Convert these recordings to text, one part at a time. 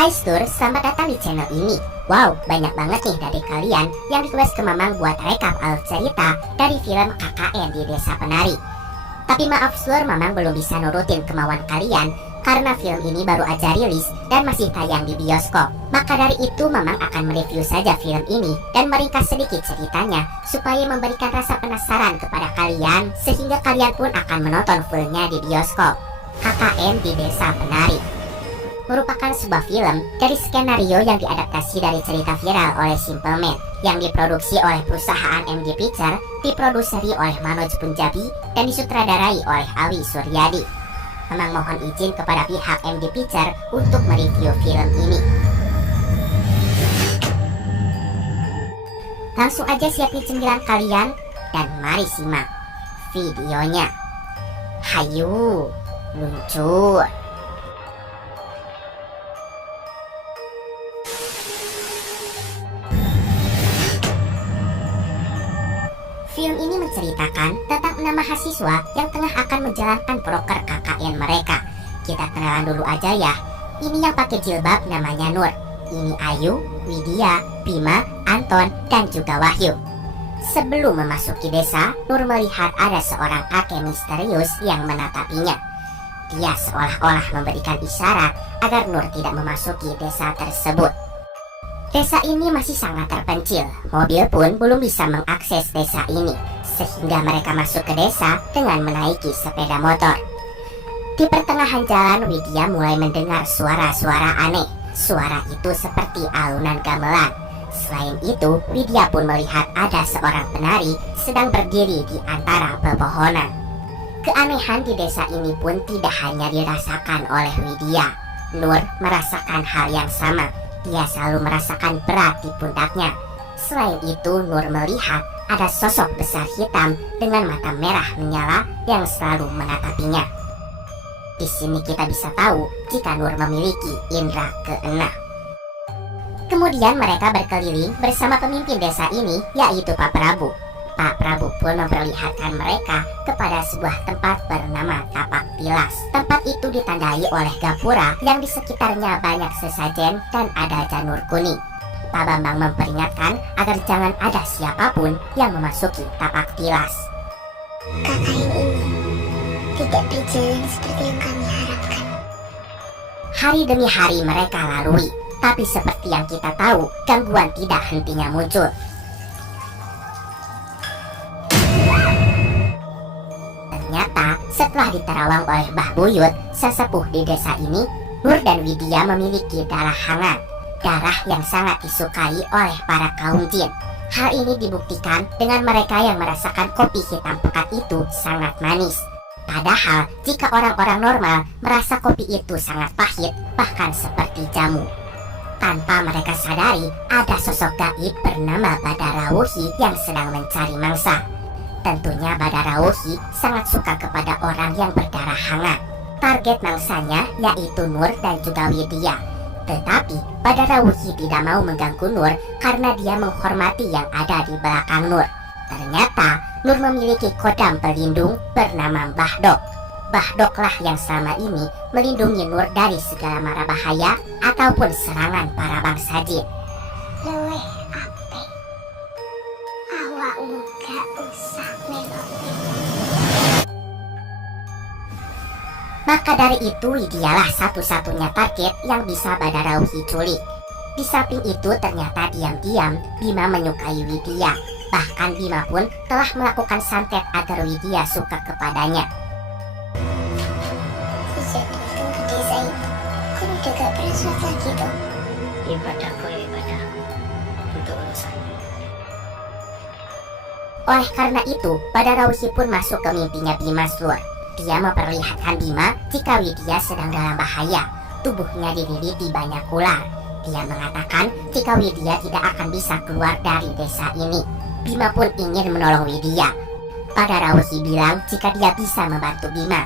Hai Stur, selamat datang di channel ini. Wow, banyak banget nih dari kalian yang request ke Mamang buat rekap alur cerita dari film KKN di Desa Penari. Tapi maaf Stur, Mamang belum bisa nurutin kemauan kalian karena film ini baru aja rilis dan masih tayang di bioskop. Maka dari itu Mamang akan mereview saja film ini dan meringkas sedikit ceritanya supaya memberikan rasa penasaran kepada kalian sehingga kalian pun akan menonton fullnya di bioskop. KKN di Desa Penari merupakan sebuah film dari skenario yang diadaptasi dari cerita viral oleh Simple Man yang diproduksi oleh perusahaan MD Pictures, diproduseri oleh Manoj Punjabi, dan disutradarai oleh Awi Suryadi. Memang mohon izin kepada pihak MD Pictures untuk mereview film ini. Langsung aja siapin cemilan kalian dan mari simak videonya. Hayu, luncur. Film ini menceritakan tentang 6 mahasiswa yang tengah akan menjalankan proker KKN mereka. Kita kenalan dulu aja ya. Ini yang pakai jilbab namanya Nur. Ini Ayu, Widya, Bima, Anton, dan juga Wahyu. Sebelum memasuki desa, Nur melihat ada seorang kakek misterius yang menatapinya. Dia seolah-olah memberikan isyarat agar Nur tidak memasuki desa tersebut. Desa ini masih sangat terpencil, mobil pun belum bisa mengakses desa ini, sehingga mereka masuk ke desa dengan menaiki sepeda motor. Di pertengahan jalan, Widya mulai mendengar suara-suara aneh. Suara itu seperti alunan gamelan. Selain itu, Widya pun melihat ada seorang penari sedang berdiri di antara pepohonan. Keanehan di desa ini pun tidak hanya dirasakan oleh Widya. Nur merasakan hal yang sama. Dia selalu merasakan berat di pundaknya. Selain itu, Nur melihat ada sosok besar hitam dengan mata merah menyala yang selalu menatapinya. Di sini kita bisa tahu jika Nur memiliki indera keenam. Kemudian mereka berkeliling bersama pemimpin desa ini, yaitu Pak Prabu. Pak Prabu pun memperlihatkan mereka kepada sebuah tempat bernama Tapak Tilas. Tempat itu ditandai oleh gapura yang di sekitarnya banyak sesajen dan ada janur kuning. Pak Bambang memperingatkan agar jangan ada siapapun yang memasuki Tapak Tilas. KKN ini tidak berjalan seperti yang kami harapkan. Hari demi hari mereka lalui, tapi seperti yang kita tahu, gangguan tidak hentinya muncul. Ternyata setelah diterawang oleh Mbah Buyut, sesepuh di desa ini, Nur dan Widya memiliki darah hangat, darah yang sangat disukai oleh para kaum jin. Hal ini dibuktikan dengan mereka yang merasakan kopi hitam pekat itu sangat manis. Padahal jika orang-orang normal merasa kopi itu sangat pahit, bahkan seperti jamu. Tanpa mereka sadari, ada sosok gaib bernama Badarawuhi yang sedang mencari mangsa. Tentunya Badarawuhi sangat suka kepada orang yang berdarah hangat. Target mangsanya yaitu Nur dan juga Widya. Tetapi Badarawuhi tidak mau mengganggu Nur karena dia menghormati yang ada di belakang Nur. Ternyata Nur memiliki kodam pelindung bernama Bahdok. Bahdoklah yang selama ini melindungi Nur dari segala mara bahaya ataupun serangan para bangsa jin. Luweh apik. Awakmu gak usah melok. Maka dari itu Widyalah satu-satunya target yang bisa Badarawuhi culik. Di samping itu ternyata diam-diam Bima menyukai Widya. Bahkan Bima pun telah melakukan santet agar Widya suka kepadanya. Sejak datang ke desa itu, kan udah gak pernah sholat lagi tuh. Ibadahku ya ibadah untuk urusan. Oleh karena itu, Badarawuhi pun masuk ke mimpinya Bima Slur. Dia memperlihatkan Bima jika Widya sedang dalam bahaya. Tubuhnya dililiti banyak ular. Dia mengatakan jika Widya tidak akan bisa keluar dari desa ini. Bima pun ingin menolong Widya. Badarawuhi bilang jika dia bisa membantu Bima.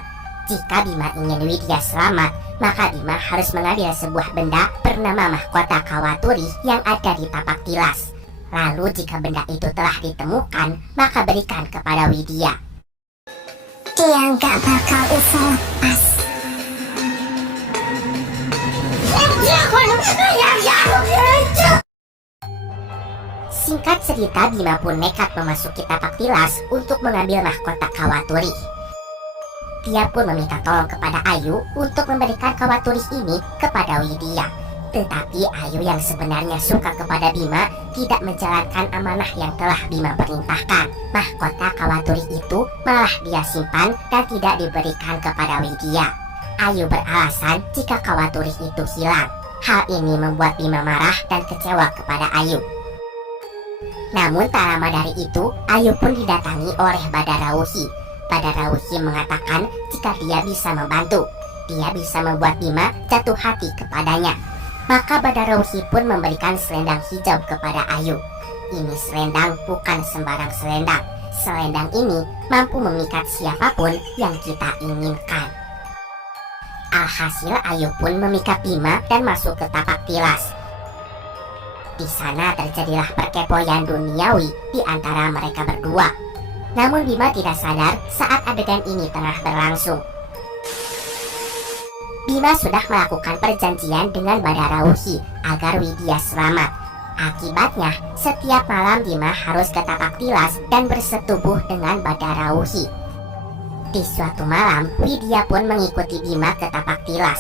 Jika Bima ingin Widya selamat, maka Bima harus mengambil sebuah benda bernama mahkota Kawaturi yang ada di Tapak Tilas. Lalu jika benda itu telah ditemukan, maka berikan kepada Widya. Dia gak bakal bisa lepas. Singkat cerita, Bima pun nekat memasuki tapak tilas untuk mengambil mahkota Kawaturi. Dia pun meminta tolong kepada Ayu untuk memberikan Kawaturi ini kepada Widya. Tetapi Ayu yang sebenarnya suka kepada Bima tidak menjalankan amanah yang telah Bima perintahkan. Mahkota Kawaturi itu malah dia simpan dan tidak diberikan kepada Widya. Ayu beralasan jika Kawaturi itu hilang. Hal ini membuat Bima marah dan kecewa kepada Ayu. Namun tak lama dari itu, Ayu pun didatangi oleh Badarawuhi. Badarawuhi mengatakan jika dia bisa membantu, dia bisa membuat Bima jatuh hati kepadanya. Maka Badarawuhi pun memberikan selendang hijau kepada Ayu. Ini selendang bukan sembarang selendang. Selendang ini mampu memikat siapapun yang kita inginkan. Alhasil Ayu pun memikat Bima dan masuk ke tapak tilas. Di sana terjadilah perkepoyan duniawi di antara mereka berdua. Namun Bima tidak sadar saat adegan ini tengah berlangsung. Bima sudah melakukan perjanjian dengan Badarawuhi agar Widya selamat. Akibatnya, setiap malam Bima harus ke tapak tilas dan bersetubuh dengan Badarawuhi. Di suatu malam, Widya pun mengikuti Bima ke tapak tilas.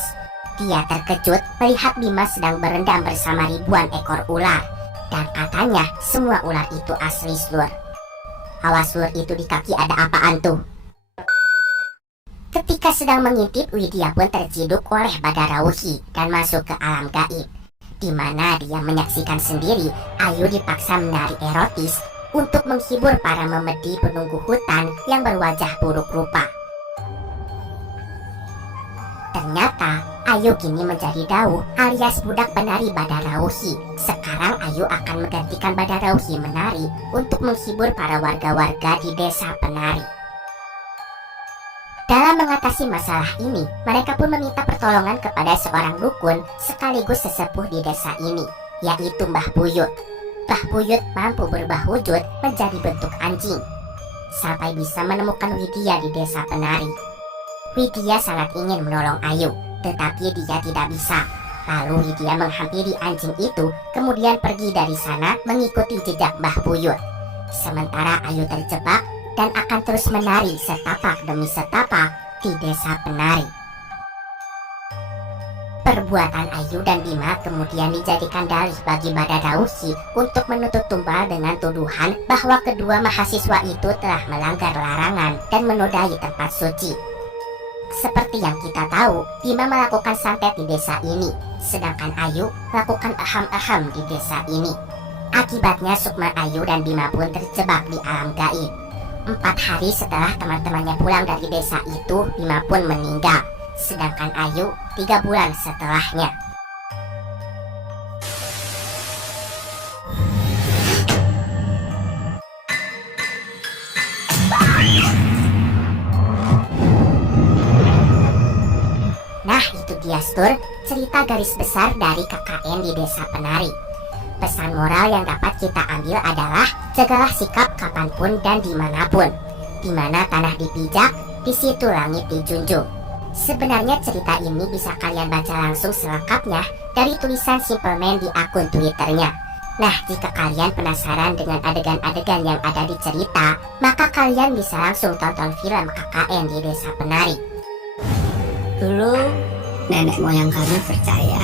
Dia terkejut melihat Bima sedang berendam bersama ribuan ekor ular. Dan katanya semua ular itu asli Slur. Awas Slur, itu di kaki ada apaan tuh? Ketika sedang mengintip, Widya pun terciduk oleh Badarawuhi dan masuk ke alam gaib, di mana dia menyaksikan sendiri Ayu dipaksa menari erotis untuk menghibur para memedi penunggu hutan yang berwajah buruk rupa. Ternyata Ayu kini menjadi Dawuh alias budak penari Badarawuhi. Sekarang Ayu akan menggantikan Badarawuhi menari untuk menghibur para warga-warga di desa penari. Dalam mengatasi masalah ini, mereka pun meminta pertolongan kepada seorang dukun sekaligus sesepuh di desa ini, yaitu Mbah Buyut. Mbah Buyut mampu berubah wujud menjadi bentuk anjing, sampai bisa menemukan Widya di desa penari. Widya sangat ingin menolong Ayu, tetapi dia tidak bisa. Lalu Widya menghampiri anjing itu, kemudian pergi dari sana mengikuti jejak Mbah Buyut. Sementara Ayu terjebak dan akan terus menari setapak demi setapak di desa penari. Perbuatan Ayu dan Bima kemudian dijadikan dalih bagi Badarawuhi untuk menuntut tumbal dengan tuduhan bahwa kedua mahasiswa itu telah melanggar larangan dan menodai tempat suci. Seperti yang kita tahu, Bima melakukan santet di desa ini, sedangkan Ayu melakukan aham-aham di desa ini. Akibatnya Sukma, Ayu dan Bima pun terjebak di alam gaib. 4 hari setelah teman-temannya pulang dari desa itu, Bima pun meninggal, sedangkan Ayu 3 bulan setelahnya. Nah, itu dia Stur, cerita garis besar dari KKN di desa penari. Pesan moral yang dapat kita ambil adalah jagalah sikap kapanpun dan dimanapun. Dimana tanah dipijak, di situ langit dijunjung. Sebenarnya cerita ini bisa kalian baca langsung selengkapnya dari tulisan Simple Man di akun Twitternya. Nah, jika kalian penasaran dengan adegan-adegan yang ada di cerita, maka kalian bisa langsung tonton film KKN di desa penari. Dulu nenek moyang kami percaya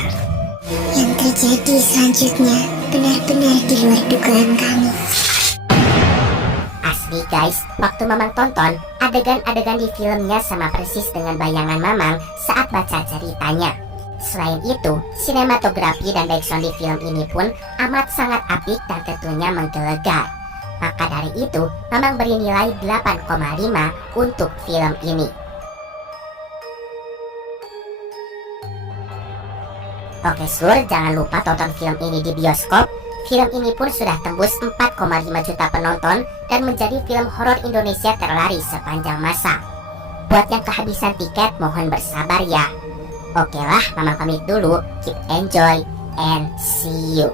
Yang terjadi selanjutnya benar-benar di luar dugaan kami. Asli guys, waktu Mamang tonton, adegan-adegan di filmnya sama persis dengan bayangan Mamang saat baca ceritanya. Selain itu, sinematografi dan background di film ini pun amat sangat apik dan tentunya menggelegar. Maka dari itu, Mamang beri nilai 8,5 untuk film ini. Oke Sur, jangan lupa tonton film ini di bioskop. Film ini pun sudah tembus 4,5 juta penonton dan menjadi film horor Indonesia terlaris sepanjang masa. Buat yang kehabisan tiket, mohon bersabar ya. Oke lah, Mamang pamit dulu. Keep enjoy and see you.